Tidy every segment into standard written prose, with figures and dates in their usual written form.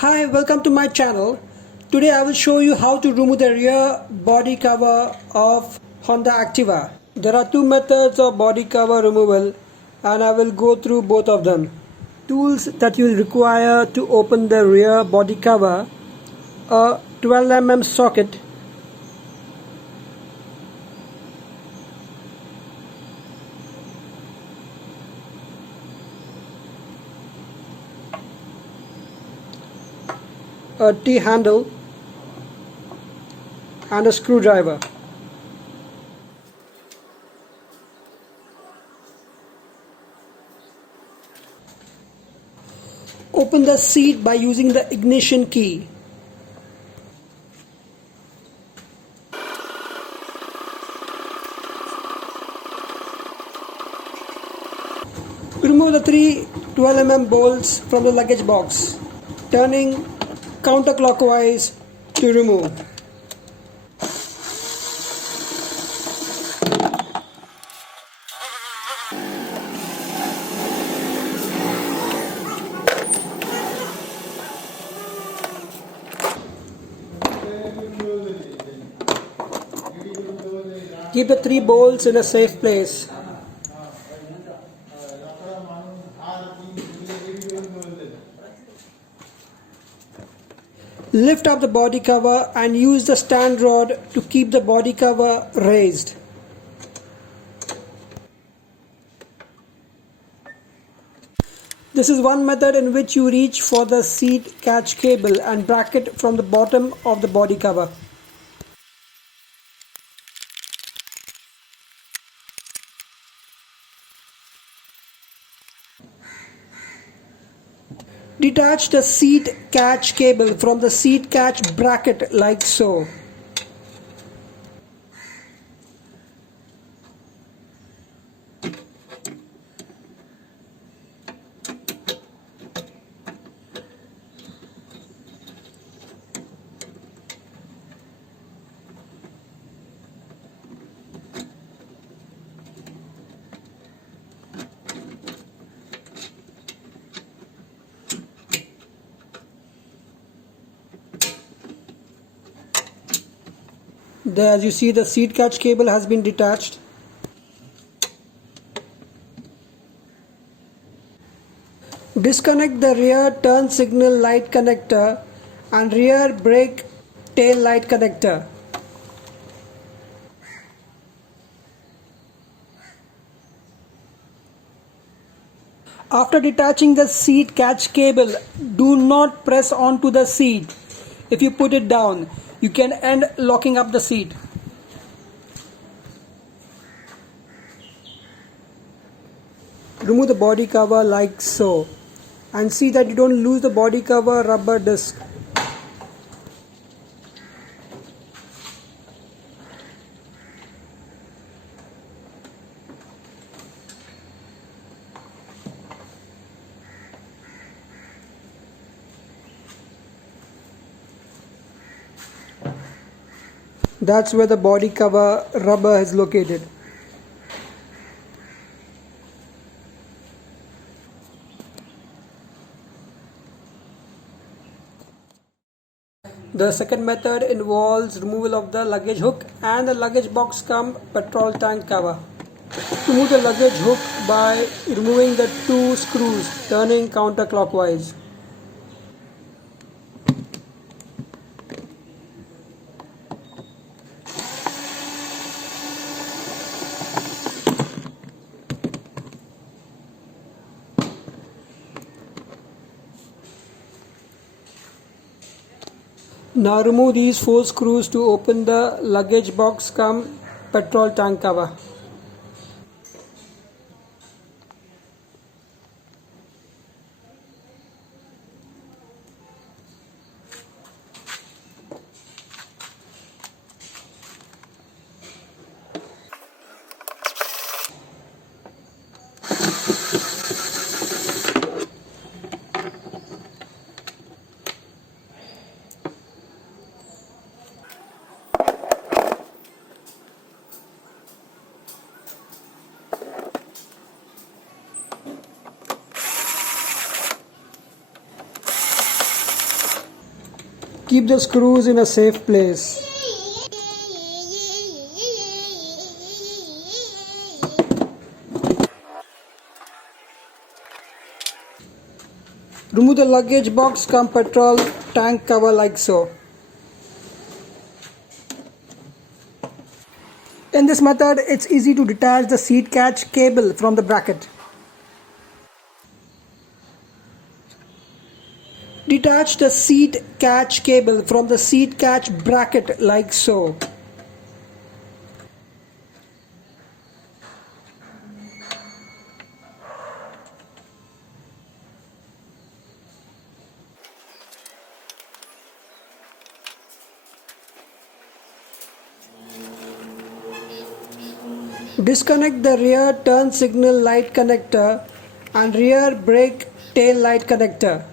Hi, welcome to my channel. Today I will show you how to remove the rear body cover of Honda Activa. There are two methods of body cover removal and I will go through both of them. Tools that you will require to open the rear body cover: a 12 mm socket, a T-handle and a screwdriver. Open the seat by using the ignition key. Remove the three 12 mm bolts from the luggage box, turning counterclockwise to remove. Keep the three bolts in a safe place. Lift up the body cover and use the stand rod to keep the body cover raised. This is one method in which you reach for the seat catch cable and bracket from the bottom of the body cover. Detach the seat catch cable from the seat catch bracket like so. There, as you see, the seat catch cable has been detached. Disconnect the rear turn signal light connector and rear brake tail light connector. After detaching the seat catch cable, do not press onto the seat. If you put it down, you can end locking up the seat. Remove the body cover like so and see that you don't lose the body cover rubber disc. That's where the body cover rubber is located. The second method involves removal of the luggage hook and the luggage box cum petrol tank cover. Remove the luggage hook by removing the two screws, turning counterclockwise. Now remove these four screws to open the luggage box cum petrol tank cover. Keep the screws in a safe place. Remove the luggage box cum petrol tank cover like so. In this method, it's easy to detach the seat catch cable from the bracket. Detach the seat catch cable from the seat catch bracket like so. Disconnect the rear turn signal light connector and rear brake tail light connector.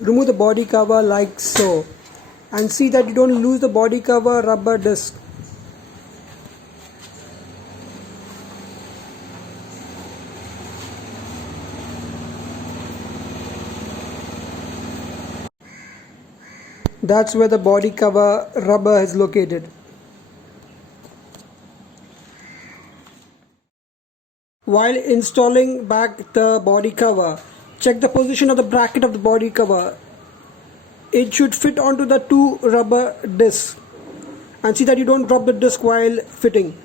Remove the body cover like so and see that you don't lose the body cover rubber disc. That's where the body cover rubber is located. While installing back the body cover, check the position of the bracket of the body cover. It should fit onto the two rubber discs and see that you don't drop the disc while fitting.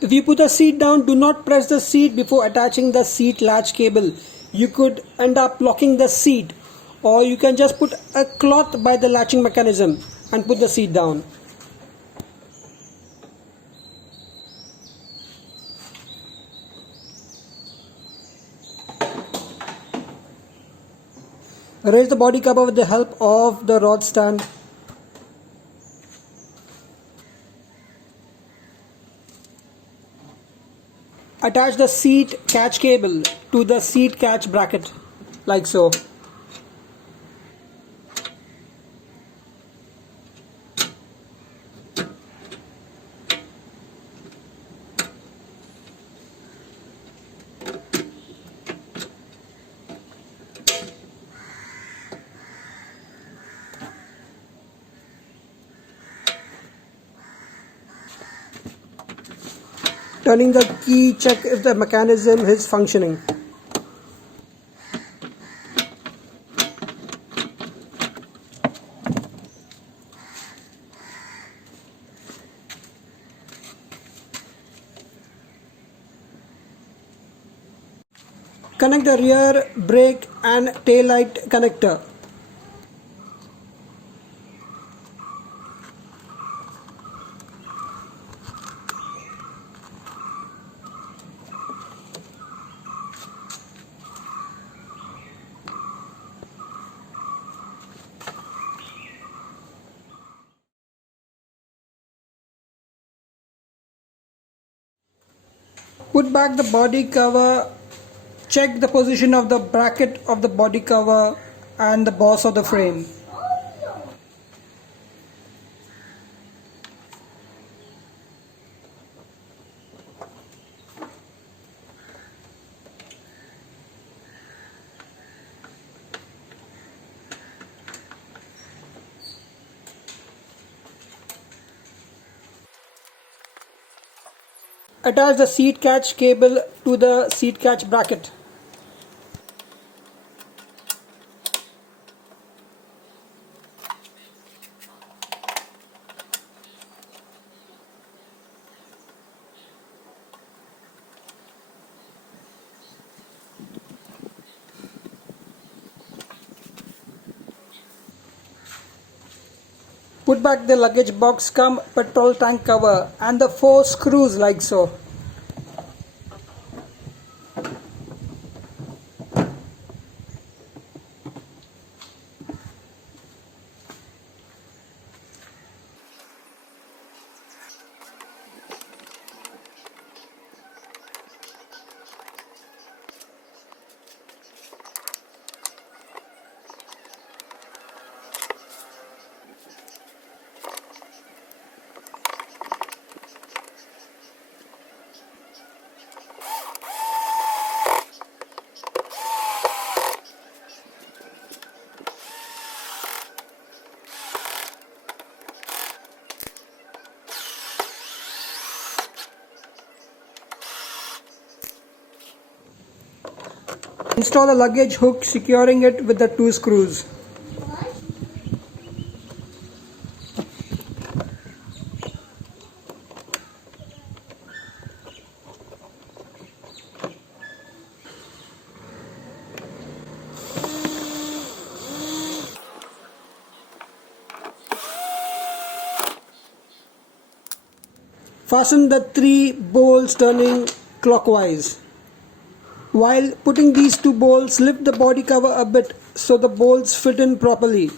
If you put the seat down, do not press the seat before attaching the seat latch cable. You could end up locking the seat, or you can just put a cloth by the latching mechanism and put the seat down. Raise the body cover with the help of the rod stand. Attach the seat catch cable to the seat catch bracket like so. Turning the key, check if the mechanism is functioning. Connect the rear brake and tail light connector. Put back the body cover, check the position of the bracket of the body cover and the boss of the frame. Attach the seat catch cable to the seat catch bracket. Put back the luggage box cum petrol tank cover and the 4 screws like so. Install a luggage hook securing it with the 2 screws. Fasten the 3 bolts turning clockwise. While putting these 2 bolts, lift the body cover a bit so the bolts fit in properly.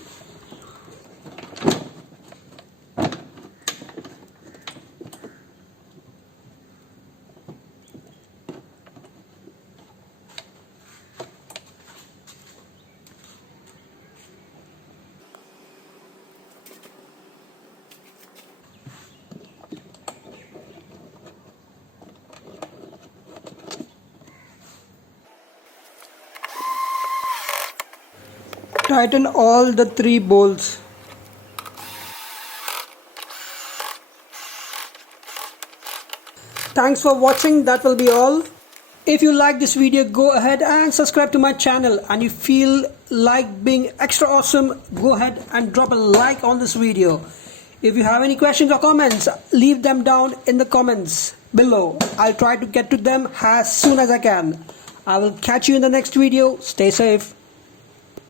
Tighten all the 3 bolts. Thanks for watching. That will be all. If you like this video, go ahead and subscribe to my channel, and you feel like being extra awesome, go ahead and drop a like on this video. If you have any questions or comments, leave them down in the comments below. I'll try to get to them as soon as I can. I will catch you in the next video. Stay safe.